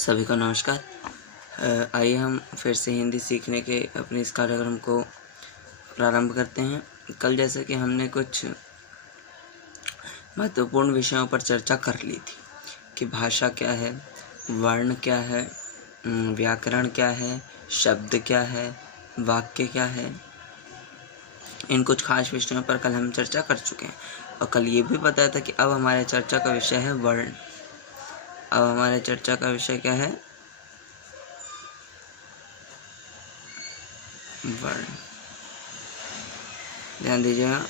सभी को नमस्कार। आइए हम फिर से हिंदी सीखने के अपने इस कार्यक्रम को प्रारंभ करते हैं। कल जैसे कि हमने कुछ महत्वपूर्ण विषयों पर चर्चा कर ली थी कि भाषा क्या है, वर्ण क्या है, व्याकरण क्या है, शब्द क्या है, वाक्य क्या है। इन कुछ खास विषयों पर कल हम चर्चा कर चुके हैं और कल ये भी बताया था कि अब हमारे चर्चा का विषय है वर्ण। अब हमारे चर्चा का विषय क्या है? वर्ण। ध्यान दीजिएगा,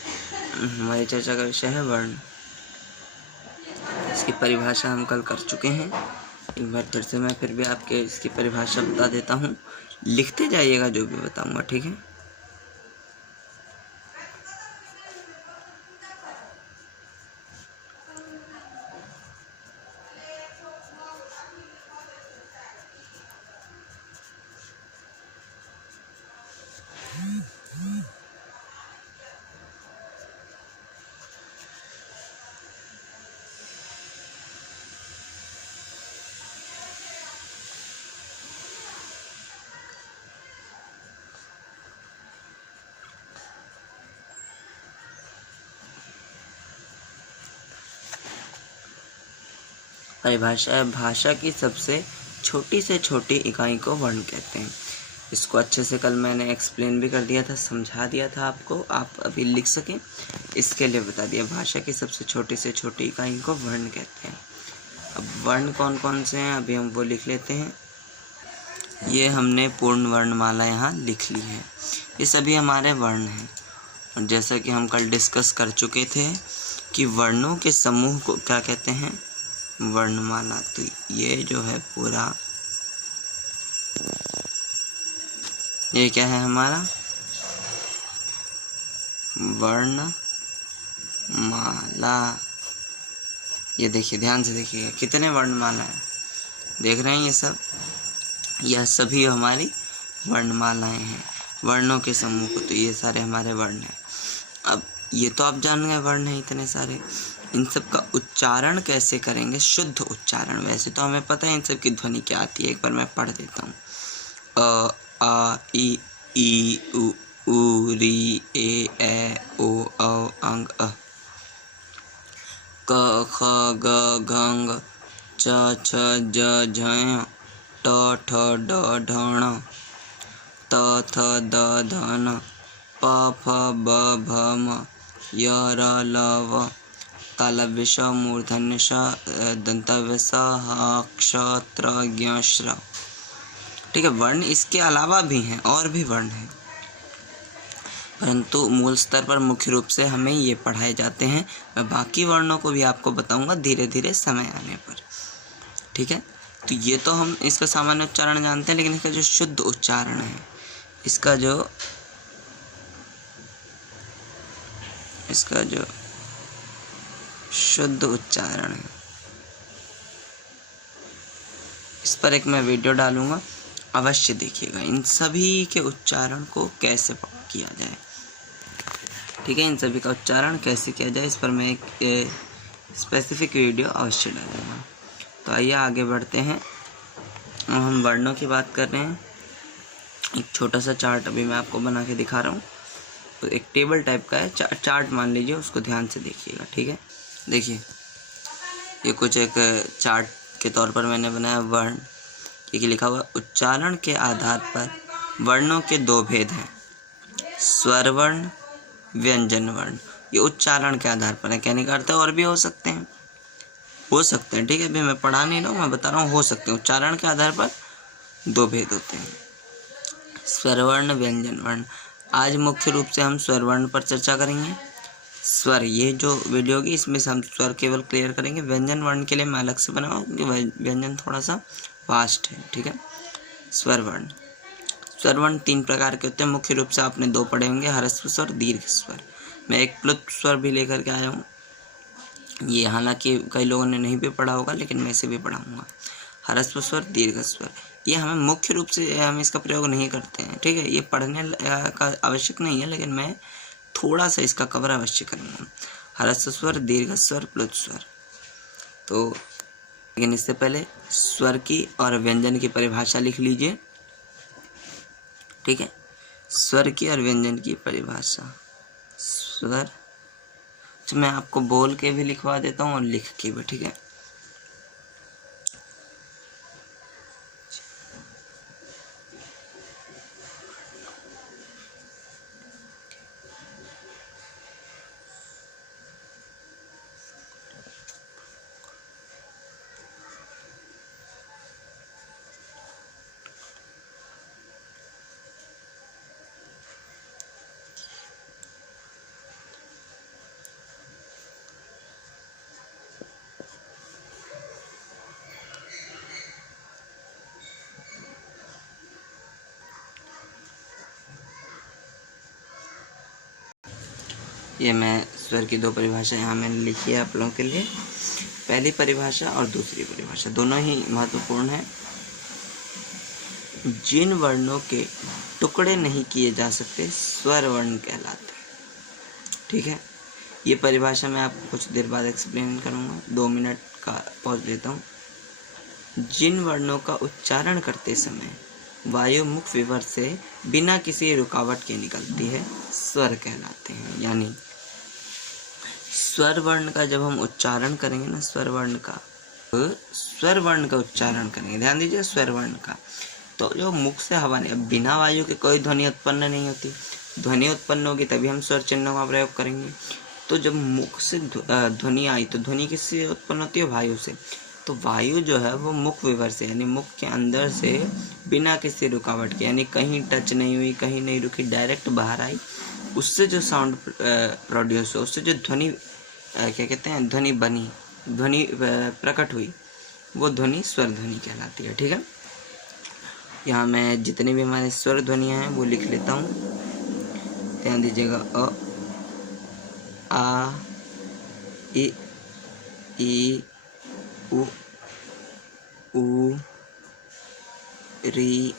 हमारी चर्चा का विषय है वर्ण। इसकी परिभाषा हम कल कर चुके हैं। एक बार फिर से मैं फिर भी आपके इसकी परिभाषा बता देता हूँ। लिखते जाइएगा जो भी बताऊँगा, ठीक है? परिभाषा है, भाषा की सबसे छोटी से छोटी इकाई को वर्ण कहते हैं। इसको अच्छे से कल मैंने एक्सप्लेन भी कर दिया था, समझा दिया था आपको, आप अभी लिख सकें इसके लिए बता दिया। भाषा की सबसे छोटी से छोटी इकाई को वर्ण कहते हैं। अब वर्ण कौन कौन से हैं अभी हम वो लिख लेते हैं। ये हमने पूर्ण वर्णमाला यहाँ लिख ली है, ये सभी हमारे वर्ण हैं। और जैसा कि हम कल डिस्कस कर चुके थे कि वर्णों के समूह को क्या कहते हैं? वर्णमाला। तो ये जो है पूरा, ये क्या है हमारा? वर्णमाला। ये देखिए, ध्यान से देखिएगा कितने वर्णमाला है, देख रहे हैं ये सब? यह सभी हमारी वर्णमालाएं हैं, वर्णों के समूह को। तो ये सारे हमारे वर्ण हैं। अब ये तो आप जान गए वर्ण हैं इतने सारे। इन सब का उच्चारण कैसे करेंगे? शुद्ध उच्चारण। वैसे तो हमें पता है इन सब की ध्वनि क्या आती है, एक बार मैं पढ़ देता हूँ। अ, आ, ई, उ, री, ए, ओ, औ, अंग, अ। क, ख, ग, घ, च, छ, ज, झ, ट, ठ, ड, ढ, त, थ, द, ध, प, फ, ब, भ, म, य, र, ल, व, तालव्य श, मूर्धन्य श, दंतव्य स, ह, क्ष, त्र, ज्ञ, श्र। ठीक है, वर्ण इसके अलावा भी हैं, और भी वर्ण हैं, परंतु मूल स्तर पर मुख्य रूप से हमें ये पढ़ाए जाते हैं। मैं बाकी वर्णों को भी आपको बताऊंगा धीरे धीरे समय आने पर, ठीक है? तो ये तो हम इसका सामान्य उच्चारण जानते हैं, लेकिन इसका जो शुद्ध उच्चारण है, इसका जो शुद्ध उच्चारण है, इस पर एक मैं वीडियो डालूंगा, अवश्य देखिएगा इन सभी के उच्चारण को कैसे किया जाए। ठीक है, इन सभी का उच्चारण कैसे किया जाए, इस पर मैं एक स्पेसिफिक वीडियो अवश्य डालूंगा। तो आइए आगे बढ़ते हैं। हम वर्णों की बात कर रहे हैं। एक छोटा सा चार्ट अभी मैं आपको बना के दिखा रहा हूँ। तो एक टेबल टाइप का है, चार्ट मान लीजिए, उसको ध्यान से देखिएगा, ठीक है? देखिए, ये कुछ एक चार्ट के तौर पर मैंने बनाया वर्ण। ये लिखा हुआ उच्चारण के आधार पर वर्णों के दो भेद हैं, स्वर वर्ण, व्यंजन वर्ण। ये उच्चारण के आधार पर है, कहने का अर्थ है और भी हो सकते हैं, ठीक है? अभी मैं पढ़ा नहीं रहा हूँ, मैं बता रहा हूँ हो सकते हैं। उच्चारण के आधार पर दो भेद होते हैं, स्वर वर्ण, व्यंजन वर्ण। आज मुख्य रूप से हम स्वर वर्ण पर चर्चा करेंगे। स्वर, ये जो वीडियो होगी इसमें से हम स्वर केवल क्लियर करेंगे। व्यंजन वर्ण के लिए मैं अलग से बनाऊँ, क्योंकि व्यंजन थोड़ा सा वास्ट है, ठीक है? स्वर वर्ण, स्वर वर्ण तीन प्रकार के होते हैं मुख्य रूप से, आपने दो पढ़े होंगे, ह्रस्व स्वर, दीर्घ स्वर। मैं एक प्लुत स्वर भी लेकर के आया हूँ, ये हालांकि कई लोगों ने नहीं भी पढ़ा होगा, लेकिन मैं इसे भी पढ़ाऊँगा। ह्रस्व स्वर, दीर्घ स्वर, ये हमें मुख्य रूप से हम इसका प्रयोग नहीं करते हैं, ठीक है? ये पढ़ने का आवश्यक नहीं है, लेकिन मैं थोड़ा सा इसका कवर अवश्य करूँगा। ह्रस्व स्वर, दीर्घ स्वर, प्लुत स्वर। तो लेकिन इससे पहले स्वर की और व्यंजन की परिभाषा लिख लीजिए। ठीक है, स्वर की और व्यंजन की परिभाषा। स्वर, तो मैं आपको बोल के भी लिखवा देता हूँ और लिख के भी। ठीक है, ये मैं स्वर की दो परिभाषा यहाँ मैंने लिखी है आप लोगों के लिए। पहली परिभाषा और दूसरी परिभाषा दोनों ही महत्वपूर्ण है। जिन वर्णों के टुकड़े नहीं किए जा सकते स्वर वर्ण कहलाते हैं। ठीक है, ये परिभाषा मैं आपको कुछ देर बाद एक्सप्लेन करूँगा। 2 मिनट का पॉज देता हूँ। जिन वर्णों का उच्चारण करते समय वायु मुख विवर से बिना किसी रुकावट के निकलती है स्वर कहलाते हैं। यानी स्वर वर्ण का जब हम उच्चारण करेंगे ना, स्वर वर्ण का उच्चारण करेंगे, ध्यान दीजिए, स्वर वर्ण का, तो जो मुख से हवा नहीं, अब बिना वायु के कोई ध्वनि उत्पन्न नहीं होती। ध्वनि उत्पन्न होगी तभी हम स्वर चिन्हों का प्रयोग करेंगे। तो जब मुख से ध्वनि आई तो ध्वनि किससे उत्पन्न होती है? वायु से। तो वायु जो है वो मुख विवर से, यानी मुख के अंदर से बिना किसी रुकावट के, यानी कहीं टच नहीं हुई, कहीं नहीं रुकी, डायरेक्ट बाहर आई। उससे जो साउंड प्रोड्यूस हो, उससे जो ध्वनि क्या कहते हैं, ध्वनि बनी, ध्वनि प्रकट हुई, वो ध्वनि स्वर ध्वनि कहलाती है। ठीक है, यहाँ मैं जितनी भी हमारे स्वर ध्वनियाँ हैं वो लिख लेता हूँ, ध्यान दीजिएगा। अ, आ, ई, उ, री,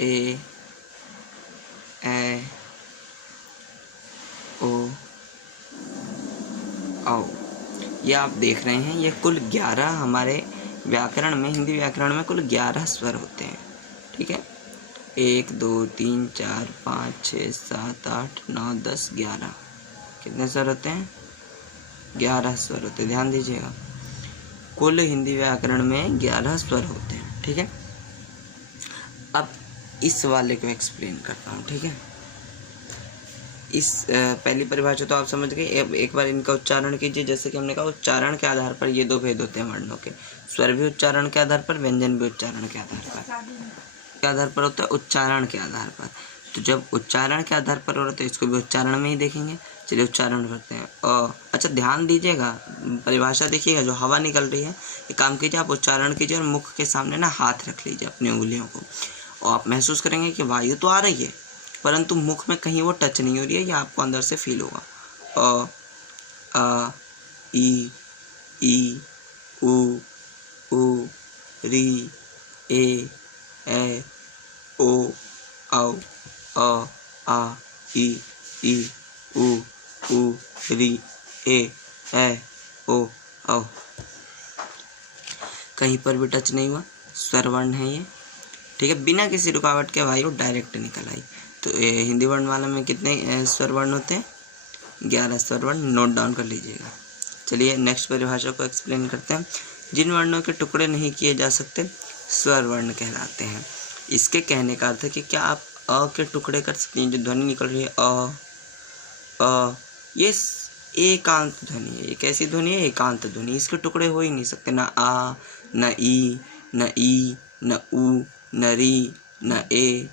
ए, ओ, औ। ये आप देख रहे हैं, ये कुल 11 हमारे व्याकरण में, हिंदी व्याकरण में कुल 11 स्वर होते हैं। ठीक है, 1 2 3 4 5 6 7 8 9 10 11, कितने स्वर होते हैं? 11 स्वर होते हैं। ध्यान दीजिएगा, कुल हिंदी व्याकरण में 11 स्वर होते हैं। ठीक है, अब इस वाले को एक्सप्लेन करता हूँ। ठीक है, इस पहली परिभाषा तो आप समझ गए। एक बार इनका उच्चारण कीजिए। जैसे कि हमने कहा, उच्चारण के आधार पर ये 2 भेद होते हैं वर्णों के। स्वर भी उच्चारण के आधार पर, व्यंजन भी उच्चारण के आधार पर होता है, उच्चारण के आधार पर। तो जब उच्चारण के आधार पर हो रहा है तो इसको भी उच्चारण में ही देखेंगे। चलिए उच्चारण करते हैं। अच्छा, ध्यान दीजिएगा, परिभाषा देखिएगा, जो हवा निकल रही है, ये काम कीजिए, आप उच्चारण कीजिए और मुख के सामने ना हाथ रख लीजिए अपनी उंगलियों को, और आप महसूस करेंगे कि वायु तो आ रही है परंतु मुख में कहीं वो टच नहीं हो रही है, या आपको अंदर से फील होगा। अ, ई, उ, री, ए, ओ, औ, आ, ई, उ, री, ए, ओ, औ। कहीं पर भी टच नहीं हुआ, स्वर वर्ण है ये। ठीक है, बिना किसी रुकावट के वायु डायरेक्ट निकल आई। तो हिंदी वर्णमाला में कितने स्वर वर्ण होते हैं? 11 स्वर वर्ण, नोट डाउन कर लीजिएगा। चलिए नेक्स्ट परिभाषा को एक्सप्लेन करते हैं। जिन वर्णों के टुकड़े नहीं किए जा सकते स्वर वर्ण कहलाते हैं। इसके कहने का अर्थ है कि क्या आप अ के टुकड़े कर सकते हैं? जो ध्वनि निकल रही है अ, ये एकांत ध्वनि है। ये कैसी ध्वनि है? एकांत ध्वनि। इसके टुकड़े हो ही नहीं सकते, ना आ, न ई, न ई, न उ, न री, न ए,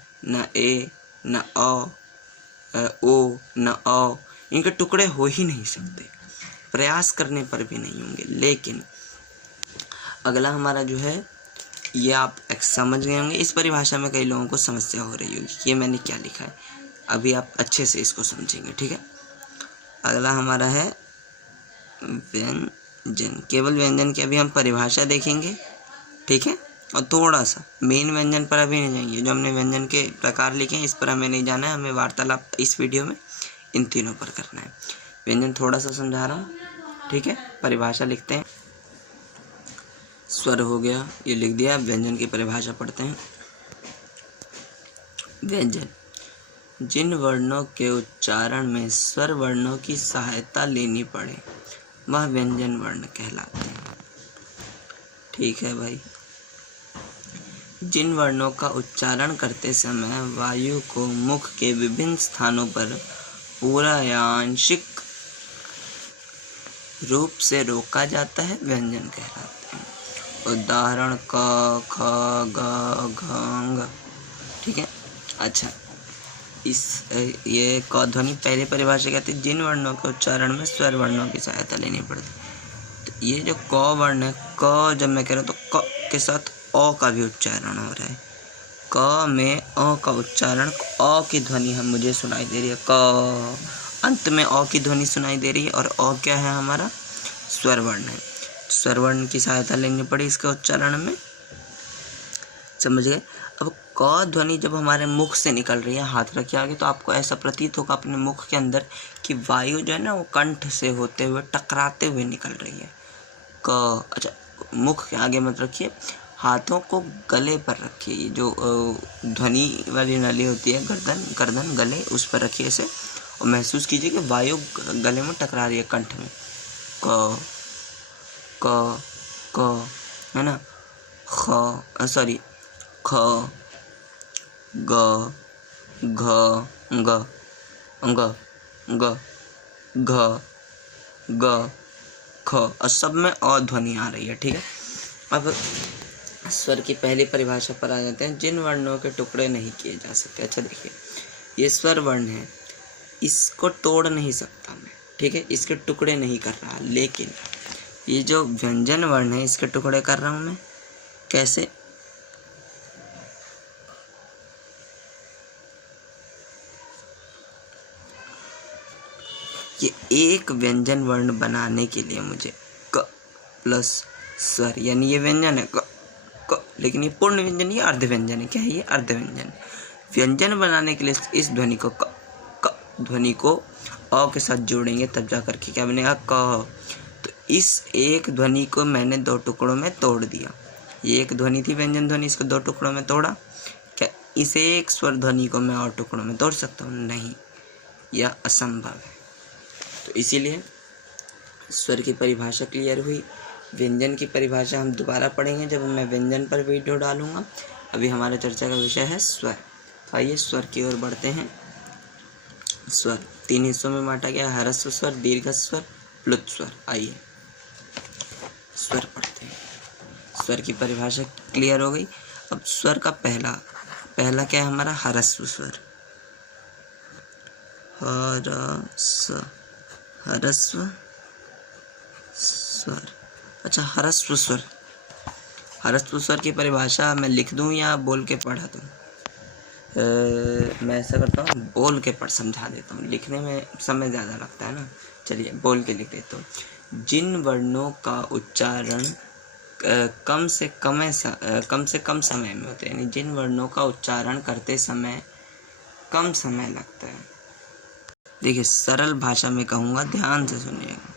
न ओ, न औ। इनके टुकड़े हो ही नहीं सकते, प्रयास करने पर भी नहीं होंगे। लेकिन अगला हमारा जो है, ये आप समझ गए होंगे। इस परिभाषा में कई लोगों को समस्या हो रही होगी, ये मैंने क्या लिखा है, अभी आप अच्छे से इसको समझेंगे। ठीक है, अगला हमारा है व्यंजन। केवल व्यंजन की अभी हम परिभाषा देखेंगे। ठीक है, और थोड़ा सा मेन व्यंजन पर अभी नहीं जाएंगे। जो हमने व्यंजन के प्रकार लिखे हैं इस पर हमें नहीं जाना है, हमें वार्तालाप इस वीडियो में इन तीनों पर करना है। व्यंजन थोड़ा सा समझा रहा हूँ। ठीक है, परिभाषा लिखते हैं। स्वर हो गया, ये लिख दिया। व्यंजन की परिभाषा पढ़ते हैं। व्यंजन जिन वर्णों के उच्चारण में स्वर वर्णों की सहायता लेनी पड़े वह व्यंजन वर्ण कहलाते हैं। ठीक है भाई। जिन वर्णों का उच्चारण करते समय वायु को मुख के विभिन्न स्थानों पर पूरा या आंशिक रूप से रोका जाता है व्यंजन कहलाते हैं। उदाहरण क, ख, ग, घ, ङ। ठीक है। अच्छा, ये क ध्वनि पहले परिभाषा कहते हैं जिन वर्णों के उच्चारण में स्वर वर्णों की सहायता लेनी पड़ती। तो ये जो क वर्ण है, क जब मैं कह रहा हूँ तो क के साथ अ का भी उच्चारण हो रहा है। क में अ का उच्चारण, अ की ध्वनि हम मुझे सुनाई दे रही है। क अंत में अ की ध्वनि सुनाई दे रही है और अ क्या है हमारा? स्वर वर्ण है। स्वर वर्ण की सहायता लेनी पड़ी इसके उच्चारण में। समझ गए? अब क ध्वनि जब हमारे मुख से निकल रही है, हाथ रखिए आगे, तो आपको ऐसा प्रतीत होगा अपने मुख के अंदर कि वायु जो है ना वो कंठ से होते हुए टकराते हुए निकल रही है। क अच्छा, मुख के आगे मत रखिए, हाथों को गले पर रखिए। ये जो ध्वनि वाली नली होती है, गर्दन गले, उस पर रखिए इसे और महसूस कीजिए कि वायु गले में टकरा रही है कंठ में। क क क है ना। सॉरी, ख, ग, घ, ग, ग, ग, घ, ग, ख और सब में अ ध्वनि आ रही है। ठीक है। अब स्वर की पहली परिभाषा पर आ जाते हैं। जिन वर्णों के टुकड़े नहीं किए जा सकते। अच्छा देखिए, ये स्वर वर्ण है, इसको तोड़ नहीं सकता मैं। ठीक है, इसके टुकड़े नहीं कर रहा। लेकिन ये जो व्यंजन वर्ण है इसके टुकड़े कर रहा हूँ मैं। कैसे? ये एक व्यंजन वर्ण बनाने के लिए मुझे क प्लस स्वर, यानी ये व्यंजन है क, लेकिन ये पूर्ण व्यंजन, ये अर्ध व्यंजन है। क्या है ये? अर्ध व्यंजन। व्यंजन बनाने के लिए इस ध्वनि को क ध्वनि को अ के साथ जोड़ेंगे, तब जा करके क्या बनेगा? क। तो इस एक ध्वनि को मैंने दो टुकड़ों में तोड़ दिया। ये एक ध्वनि थी व्यंजन ध्वनि, इसको दो टुकड़ों में तोड़ा। क्या इस एक स्वर ध्वनि को मैं और टुकड़ों में तोड़ सकता हूँ? नहीं, यह असंभव है। तो इसीलिए स्वर की परिभाषा क्लियर हुई। व्यंजन की परिभाषा हम दोबारा पढ़ेंगे जब मैं व्यंजन पर वीडियो डालूंगा। अभी हमारा चर्चा का विषय है स्वर। आइए स्वर की ओर बढ़ते हैं। स्वर 3 हिस्सों में बांटा गया: ह्रस्व स्वर, दीर्घ स्वर, प्लुत स्वर। आइए स्वर पढ़ते हैं। स्वर की परिभाषा क्लियर हो गई। अब स्वर का पहला क्या है हमारा? ह्रस्व स्वर। ह्रस्व स्वर। अच्छा, ह्रस्व स्वर। ह्रस्व स्वर की परिभाषा मैं लिख दूं या बोल के पढ़ा दूं? मैं ऐसा करता हूँ, बोल के पढ़ समझा देता हूँ, लिखने में समय ज़्यादा लगता है ना। चलिए बोल के लिख देता हूँ। जिन वर्णों का उच्चारण कम से कम समय में होता है, यानी जिन वर्णों का उच्चारण करते समय कम समय लगता है। देखिए सरल भाषा में कहूँगा, ध्यान से सुनिएगा।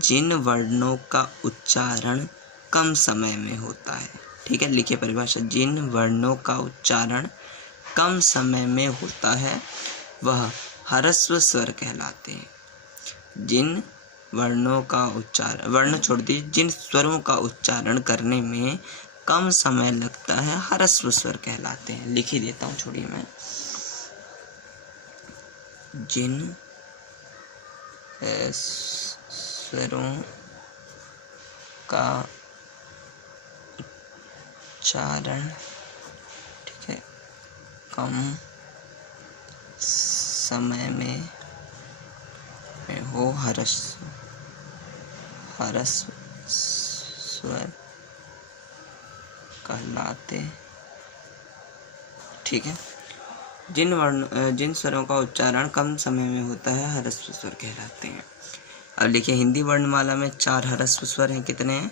जिन वर्णों का उच्चारण कम समय में होता है। ठीक है, लिखिए परिभाषा। जिन वर्णों का उच्चारण कम समय में होता है वह ह्रस्व स्वर कहलाते हैं। जिन वर्णों का उच्चारण, वर्ण छोड़ दीजिए, जिन स्वरों का उच्चारण करने में कम समय लगता है ह्रस्व स्वर कहलाते हैं। लिख ही देता हूँ, छोड़िए मैं। जिन स्वरों का उच्चारण, ठीक है, कम समय में हो ह्रस्व स्वर कहलाते। ठीक है, जिन स्वरों का उच्चारण कम समय में होता है ह्रस्व स्वर कहलाते हैं। अब लिखिए, हिंदी वर्णमाला में 4 ह्रस्व स्वर हैं। कितने हैं?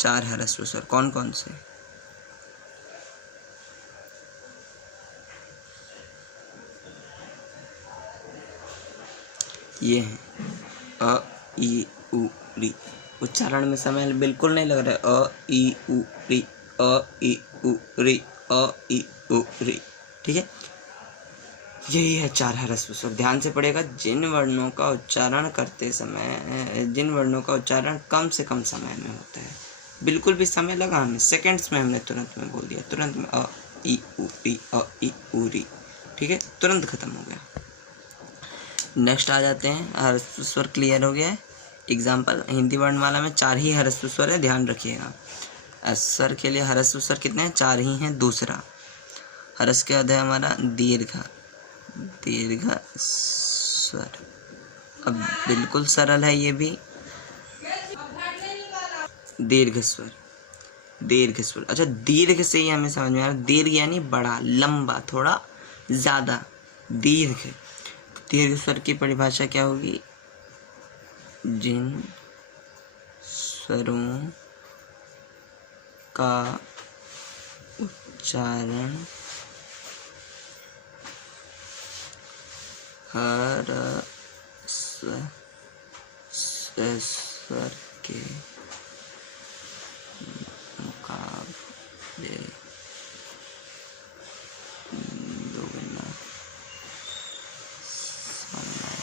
4 ह्रस्व स्वर। कौन कौन से? ये हैं अ, ई, उ, री। उच्चारण में समय बिल्कुल नहीं लग रहा है। अ ई उ री, अ ई उ री, अ ई उ री। ठीक है, यही है 4 ह्रस्व स्वर। ध्यान से पड़ेगा। जिन वर्णों का उच्चारण करते समय, जिन वर्णों का उच्चारण कम से कम समय में होता है, बिल्कुल भी समय लगा हमें, सेकंड्स में हमने तुरंत में बोल दिया, तुरंत में अ ई उ री, अ ई उ री। ठीक है, तुरंत खत्म हो गया। नेक्स्ट आ जाते हैं। ह्रस्व स्वर क्लियर हो गया है। एग्जाम्पल, हिंदी वर्णमाला में 4 ही ह्रस्व स्वर है, ध्यान रखिएगा। स्वर के लिए ह्रस्व स्वर कितने हैं? 4 ही हैं। दूसरा ह्रस्व के बाद है हमारा दीर्घ स्वर। अब बिल्कुल सरल है ये भी। दीर्घ स्वर, अच्छा, दीर्घ से ही हमें समझ में आ रहा है। दीर्घ यानी बड़ा, लंबा, थोड़ा ज्यादा। दीर्घ स्वर की परिभाषा क्या होगी? जिन स्वरों का उच्चारण ह्रस्व स्वर के मुकाबले दुगना समय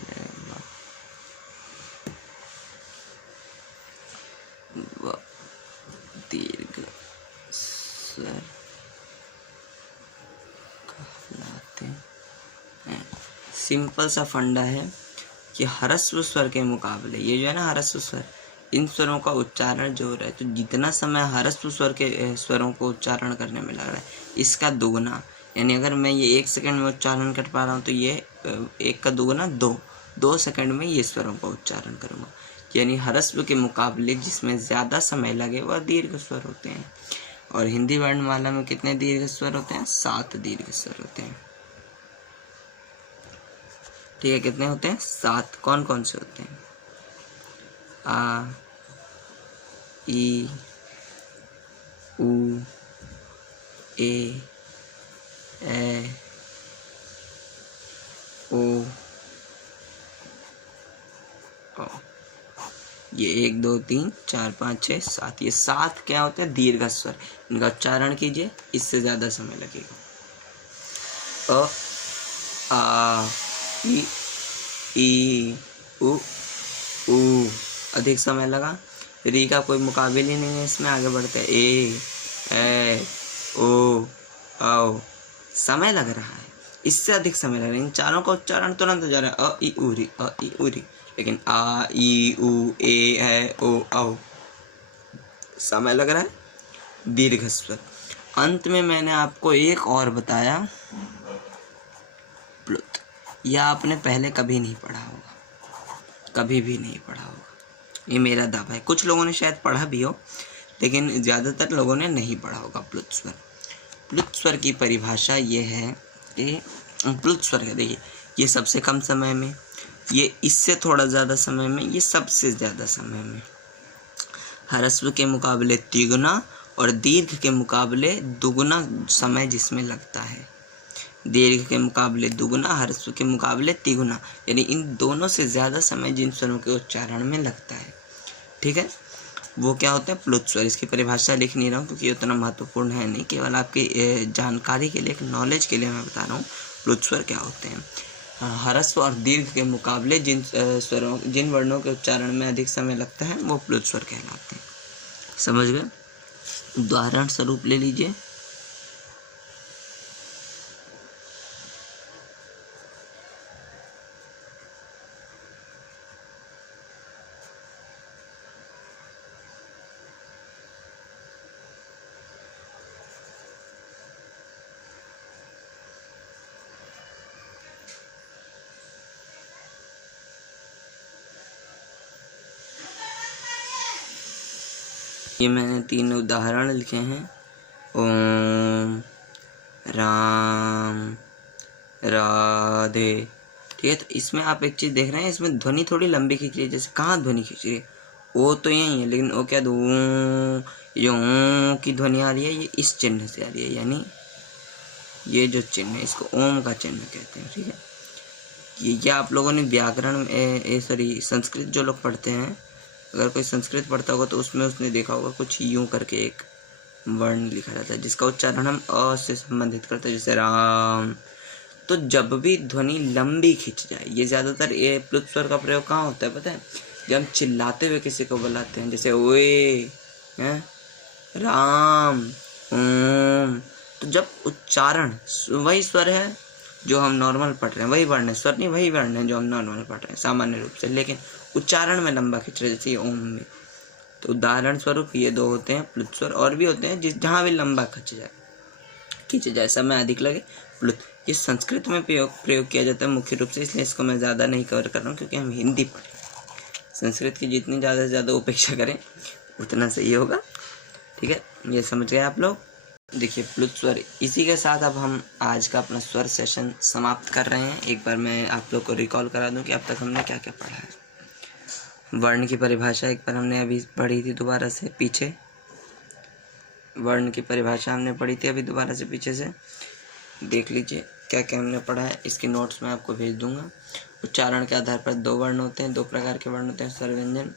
लेगा व दीर्घ स्वर कहलाते हैं। सिंपल सा फंडा है कि ह्रस्व स्वर के मुकाबले, ये जो है ना ह्रस्व स्वर, इन स्वरों का उच्चारण जो हो रहा है, तो जितना समय ह्रस्व स्वर के स्वरों को उच्चारण करने में लग रहा है, इसका दुगना। यानी अगर मैं ये 1 सेकंड में उच्चारण कर पा रहा हूँ, तो ये 1 का दुगना 2 सेकंड में ये स्वरों का उच्चारण करूँगा। यानी ह्रस्व के मुकाबले जिसमें ज़्यादा समय लगे वह दीर्घ स्वर होते हैं। और हिंदी वर्णमाला में कितने दीर्घ स्वर होते हैं? 7 दीर्घ स्वर होते हैं। ठीक है, कितने होते हैं? 7। कौन कौन से होते हैं? आ, ई, उ, ए, ओ, ये 1 2 3 4 5 6 7, ये 7 क्या होते हैं? दीर्घ स्वर। इनका उच्चारण कीजिए, इससे ज्यादा समय लगेगा। अ, आ, ई, उ, अधिक समय लगा। री का कोई मुकाबले ही नहीं है इसमें। आगे बढ़ते हैं। ए, ओ, औ, समय लग रहा है, इससे अधिक समय लग रहा है। इन चारों का उच्चारण तुरंत हो जा रहा है। अ ई उ री, अ ई उ री। लेकिन आ, ई, उ, ए, ओ, औ, समय लग रहा है। दीर्घ स्वर। अंत में मैंने आपको एक और बताया, प्लुत। यह आपने पहले कभी नहीं पढ़ा होगा, कभी भी नहीं पढ़ा होगा, ये मेरा दावा है। कुछ लोगों ने शायद पढ़ा भी हो, लेकिन ज़्यादातर लोगों ने नहीं पढ़ा होगा प्लुत स्वर। प्लुत स्वर की परिभाषा ये है कि प्लुत स्वर है, देखिए, ये सबसे कम समय में, ये इससे थोड़ा ज़्यादा समय में, ये सबसे ज़्यादा समय में। ह्रस्व के मुकाबले तिगुना और दीर्घ के मुकाबले दुगुना समय जिसमें लगता है। दीर्घ के मुकाबले दुगुना, ह्रस्व के मुकाबले तिगुना, यानी इन दोनों से ज़्यादा समय जिन स्वरों के उच्चारण में लगता है, ठीक है, वो क्या होता है? प्लुत स्वर। इसकी परिभाषा लिख नहीं रहा हूँ क्योंकि उतना महत्वपूर्ण है नहीं, केवल आपकी जानकारी के लिए, नॉलेज के लिए मैं बता रहा हूँ प्लुत स्वर क्या होते हैं। ह्रस्व और दीर्घ के मुकाबले जिन वर्णों के उच्चारण में अधिक समय लगता है वो प्लुत स्वर कहलाते हैं। समझ गए? उदाहरण स्वरूप ले लीजिए। ये मैंने 3 उदाहरण लिखे हैं। ओम, राम, राधे। ठीक है, तो इसमें आप एक चीज़ देख रहे हैं, इसमें ध्वनि थोड़ी लंबी खींच रही है। जैसे कहाँ ध्वनि खींच रही है? ओ तो यही है, लेकिन ओ क्या दो, ये ओ की ध्वनि आ रही है, ये इस चिन्ह से आ रही है, यानी ये जो चिन्ह है इसको ओम का चिन्ह कहते हैं। ठीक है, ये आप लोगों ने व्याकरण सॉरी संस्कृत जो लोग पढ़ते हैं, अगर कोई संस्कृत पढ़ता होगा तो उसमें उसने देखा होगा कुछ यूं करके एक वर्ण लिखा रहता है जिसका उच्चारण हम अ से संबंधित करते हैं, जैसे राम। तो जब भी ध्वनि लंबी खिंच जाए, ये ज़्यादातर ये प्लुत स्वर का प्रयोग कहाँ होता है पता है? जब हम चिल्लाते हुए किसी को बुलाते हैं, जैसे ओए हैं राम ओम, तो जब उच्चारण वही स्वर है जो हम नॉर्मल पढ़ रहे हैं, वही वर्ण है, स्वर नहीं वही वर्ण है जो हम नॉर्मल पढ़ रहे हैं सामान्य रूप से, लेकिन उच्चारण में लंबा खिंच रहे हैं, जैसे ओम में। तो उदाहरण स्वरूप ये दो होते हैं प्लुत स्वर, और भी होते हैं जहाँ भी लंबा खिंच जाए, समय अधिक लगे, प्लुत। ये संस्कृत में प्रयोग किया जाता है मुख्य रूप से, इसलिए इसको मैं ज़्यादा नहीं कवर कर रहा हूँ क्योंकि हम हिंदी पढ़ें। संस्कृत की जितनी ज़्यादा से ज़्यादा उपेक्षा करें उतना सही होगा। ठीक है, ये समझ गए आप लोग। देखिए प्लुत स्वर, इसी के साथ अब हम आज का अपना स्वर सेशन समाप्त कर रहे हैं। एक बार मैं आप लोग को रिकॉल करा दूं कि अब तक हमने क्या क्या पढ़ा है। वर्ण की परिभाषा एक बार हमने अभी पढ़ी थी दोबारा से पीछे, वर्ण की परिभाषा हमने पढ़ी थी अभी दोबारा से पीछे से, देख लीजिए क्या क्या हमने पढ़ा है। इसके नोट्स मैं आपको भेज दूंगा। उच्चारण के आधार पर दो वर्ण होते हैं, दो प्रकार के वर्ण होते हैं, स्वर व्यंजन।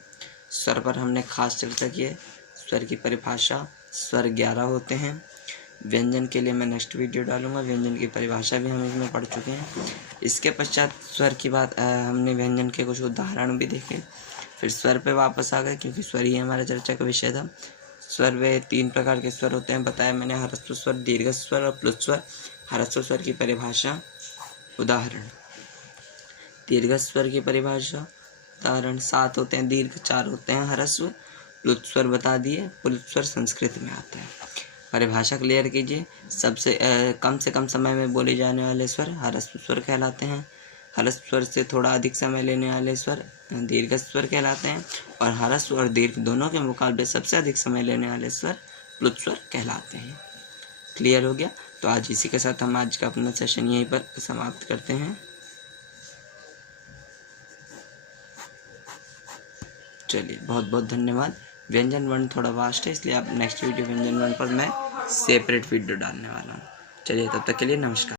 स्वर पर हमने खास चर्चा की है। स्वर की परिभाषा, स्वर 11 होते हैं। व्यंजन के लिए मैं नेक्स्ट वीडियो डालूंगा, व्यंजन की परिभाषा भी हम इसमें पढ़ चुके हैं। इसके पश्चात स्वर की बात हमने व्यंजन के कुछ उदाहरण भी देखे, फिर स्वर पे वापस आ गए क्योंकि स्वर ही हमारा चर्चा का विषय था। स्वर वे 3 प्रकार के स्वर होते हैं बताया मैंने, ह्रस्व स्वर, दीर्घ स्वर और प्लुत स्वर। ह्रस्व स्वर की परिभाषा, उदाहरण। दीर्घ स्वर की परिभाषा, उदाहरण 7 होते हैं, दीर्घ 4 होते हैं, ह्रस्व। प्लुत स्वर बता दिए, प्लुत स्वर संस्कृत में आता है। परिभाषा क्लियर कीजिए। सबसे कम से कम समय में बोले जाने वाले स्वर ह्रस्व स्वर कहलाते हैं। ह्रस्व स्वर से थोड़ा अधिक समय लेने वाले स्वर दीर्घ स्वर कहलाते हैं, और ह्रस्व और दीर्घ दोनों के मुकाबले सबसे अधिक समय लेने वाले स्वर प्लुत स्वर कहलाते हैं। क्लियर हो गया? तो आज इसी के साथ हम आज का अपना सेशन यहीं पर समाप्त करते हैं। चलिए, बहुत बहुत धन्यवाद। व्यंजन वर्ण थोड़ा वास्ट है, इसलिए आप नेक्स्ट वीडियो व्यंजन वर्ण पर मैं सेपरेट वीडियो डालने वाला हूँ। चलिए, तब तक के लिए नमस्कार।